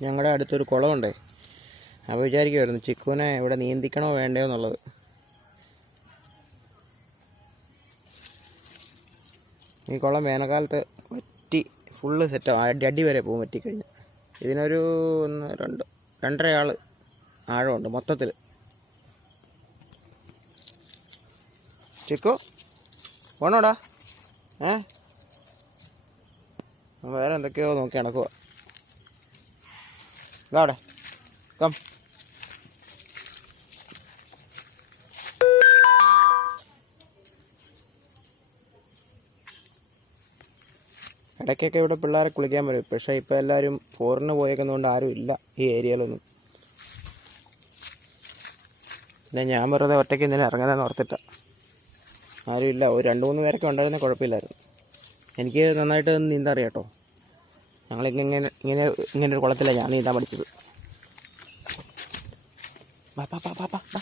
ഞങ്ങളുടെ അടുത്തൊരു കുളമുണ്ടേ അപ്പോൾ വിചാരിക്കുമായിരുന്നു ചിക്കുവിനെ ഇവിടെ നീന്തിക്കണോ വേണ്ടയോ എന്നുള്ളത്. ഈ കുളം വേനൽക്കാലത്ത് വറ്റി ഫുള്ള് സെറ്റ് അടി അടി വരെ പോകും പറ്റിക്കഴിഞ്ഞാൽ ഇതിനൊരു ഒന്ന് രണ്ട് രണ്ടര ആൾ ആഴമുണ്ട് മൊത്തത്തിൽ ചിക്കു പോണോടാ? ഏ? വേറെ എന്തൊക്കെയോ നോക്കി നടക്കുക ഇതാ അവിടെ. കം ഇടയ്ക്കൊക്കെ ഇവിടെ പിള്ളേരെ കുളിക്കാൻ വരും. പക്ഷേ ഇപ്പോൾ എല്ലാവരും ഫോറിന് പോയേക്കുന്നതുകൊണ്ട് ആരും ഇല്ല ഈ ഏരിയയിലൊന്നും. പിന്നെ ഞാൻ വെറുതെ ഒറ്റയ്ക്ക് ഇന്നലെ ഇറങ്ങുന്നതെന്ന് ഓർത്തിട്ട. ആരും ഇല്ല. ഒരു രണ്ട് മൂന്ന് പേരൊക്കെ ഉണ്ടായിരുന്നെങ്കിൽ കുഴപ്പമില്ലായിരുന്നു. എനിക്ക് നന്നായിട്ട് നീന്താറിയാട്ടോ ഞങ്ങളിങ്ങനെ ഇങ്ങനെ ഇങ്ങനെ ഇങ്ങനെ ഒരു കുളത്തിലാണ് ഞാൻ നീന്താൻ പഠിച്ചത് പാ പാ പാ പാ വാ.